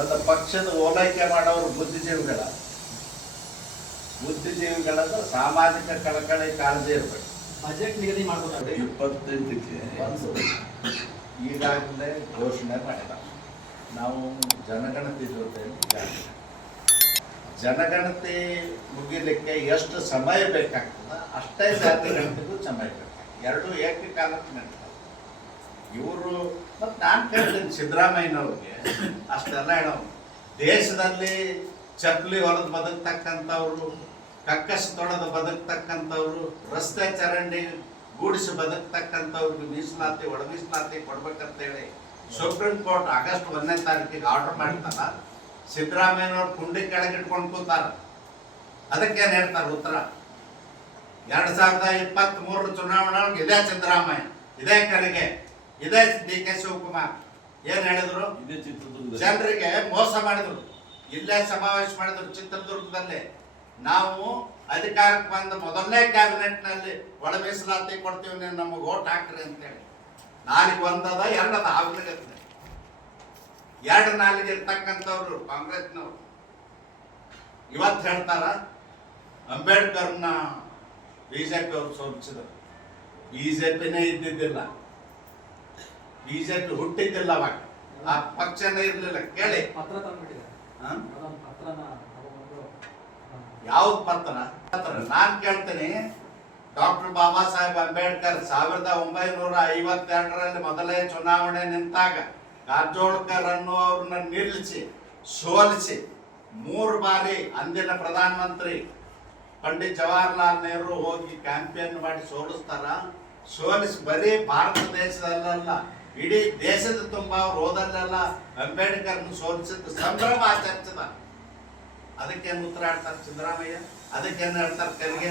ಒಂದು ಪಕ್ಷದ ಓಲೈಕೆ ಮಾಡೋರು ಬುದ್ಧಿಜೀವಿಗಳ. ಬುದ್ಧಿಜೀವಿಗಳಂದ್ರೆ ಸಾಮಾಜಿಕ ಕಳಕಳಿ ಕಾಳಜಿ ಇರಬೇಕು. ಬಜೆಟ್ ನಿಗದಿ ಮಾಡಬೇಕು ಇಪ್ಪತ್ತೆಂಟಕ್ಕೆ ಈಗಾಗಲೇ ಘೋಷಣೆ ಮಾಡಿಲ್ಲ ನಾವು ಜನಗಣತಿ ಜೊತೆ. ಜನಗಣತಿ ಮುಗಿಲಿಕ್ಕೆ ಎಷ್ಟು ಸಮಯ ಬೇಕಾಗ್ತದ ಅಷ್ಟೇ ಜಾತಿ ಗಣತಿಗೂ ಸಮಯ ಬೇಕಾಗ್ತದೆ ಎರಡು ಏಕಕಾಲಕ್ಕೆ ನಡೀತದೆ. ಇವರು, ಮತ್ತು ನಾನು ಕೇಳ್ತೀನಿ ಸಿದ್ದರಾಮಯ್ಯನವ್ರಿಗೆ, ಅಷ್ಟೆಲ್ಲ ಹೇಳೋ ದೇಶದಲ್ಲಿ ಚಪ್ಪಲಿ ಹೊಲದ ಬದುಕ್ತಕ್ಕಂಥವ್ರು, ಕಕ್ಕಸ್ ತೊಳೆದು ಬದುಕ್ತಕ್ಕಂಥವ್ರು, ರಸ್ತೆ ಚರಂಡಿ ಗೂಡಿಸಿ ಬದುಕ್ತಕ್ಕಂಥವ್ರಿಗೆ ಮೀಸಲಾತಿ ಒಳ ಮೀಸಲಾತಿ ಕೊಡ್ಬೇಕಂತೇಳಿ ಸುಪ್ರೀಂ ಕೋರ್ಟ್ ಆಗಸ್ಟ್ ಒಂದನೇ ತಾರೀಕಿಗೆ ಆರ್ಡರ್ ಮಾಡ್ತಾರ. ಸಿದ್ದರಾಮಯ್ಯನವ್ರು ಕುಂಡಿ ಕೆಳಗಿಟ್ಕೊಂಡು ಕೂತಾರ. ಅದಕ್ಕೇನು ಹೇಳ್ತಾರೆ ಉತ್ತರ? ಎರಡು ಸಾವಿರದ ಇಪ್ಪತ್ತ್ ಮೂರರ ಚುನಾವಣೆ ಇದೇ ಸಿದ್ದರಾಮಯ್ಯ, ಇದೇ ಖರ್ಗೆ ಇದೇ ಡಿ ಕೆ ಶಿವಕುಮಾರ್. ಏನ್ ಹೇಳಿದ್ರು? ಇದೇ ಜನರಿಗೆ ಮೋಸ ಮಾಡಿದ್ರು. ಇಲ್ಲೇ ಸಮಾವೇಶ ಮಾಡಿದ್ರು ಚಿತ್ರದುರ್ಗದಲ್ಲಿ. ನಾವು ಅಧಿಕಾರಕ್ಕೆ ಬಂದ ಮೊದಲನೇ ಕ್ಯಾಬಿನೆಟ್ನಲ್ಲಿ ಒಳ ಮೀಸಲಾತಿ ಕೊಡ್ತೀವಿ ನೀವು ನಮಗೆ ಓಟ್ ಹಾಕ್ರಿ ಅಂತೇಳಿ. ನಾಲ್ಕು ಒಂದದ ಎರಡದ ಆಗ್ಲಿಗತ್ತೆ ಎರಡು ನಾಲಿಗೆ ಇರ್ತಕ್ಕಂಥವ್ರು ಕಾಂಗ್ರೆಸ್ನವರು. ಇವತ್ತು ಹೇಳ್ತಾರ ಅಂಬೇಡ್ಕರ್ನ ಬಿಜೆಪಿ ಅವ್ರು ಸೋಲಿಸಿದ್ರು. ಬಿಜೆಪಿನೇ ಇದ್ದಿದ್ದಿಲ್ಲ. ಬಿಜೆಪಿ ಹುಟ್ಟಿದ್ದಿಲ್ಲ ಅವಾಗ ಆ ಪಕ್ಷನೇ ಇರಲಿಲ್ಲ. ಕೇಳಿ. ಪತ್ರ ಯಾವ್ದು ಪತ್ರ ಪತ್ರ ನಾನ್ ಕೇಳ್ತೀನಿ. ಡಾಕ್ಟರ್ ಬಾಬಾ ಸಾಹೇಬ್ ಅಂಬೇಡ್ಕರ್ ಸಾವಿರದ ಒಂಬೈನೂರ ಐವತ್ತೆರಡರಲ್ಲಿ ಮೊದಲೇ ಚುನಾವಣೆ ನಿಂತಾಗ ಕಾರಜೋಳ್ಕರ್ ಅನ್ನುವ್ರನ್ನ ನಿಲ್ಲಿಸಿ ಸೋಲಿಸಿ ಮೂರು ಬಾರಿ ಅಂದಿನ ಪ್ರಧಾನಮಂತ್ರಿ ಪಂಡಿತ್ ಜವಾಹರ್ಲಾಲ್ ನೆಹರು ಹೋಗಿ ಕ್ಯಾಂಪೇನ್ ಮಾಡಿ ಸೋಲಿಸ್ತಾರ? ಸೋಲಿಸಿ ಬರೀ ಭಾರತ ದೇಶದಲ್ಲ ಇಡೀ ದೇಶದ ತುಂಬಾ ಹೋದಲ್ಲೆಲ್ಲ ಅಂಬೇಡ್ಕರ್ನ ಸೋಲಿಸಿದ ಸಂಭ್ರಮ ಆಚರಿಸಿದ. ಅದಕ್ಕೇನು ಉತ್ತರ ಹೇಳ್ತಾರೆ ಸಿದ್ದರಾಮಯ್ಯ? ಅದಕ್ಕೇನು ಹೇಳ್ತಾರೆ ತೆರಿಗೆ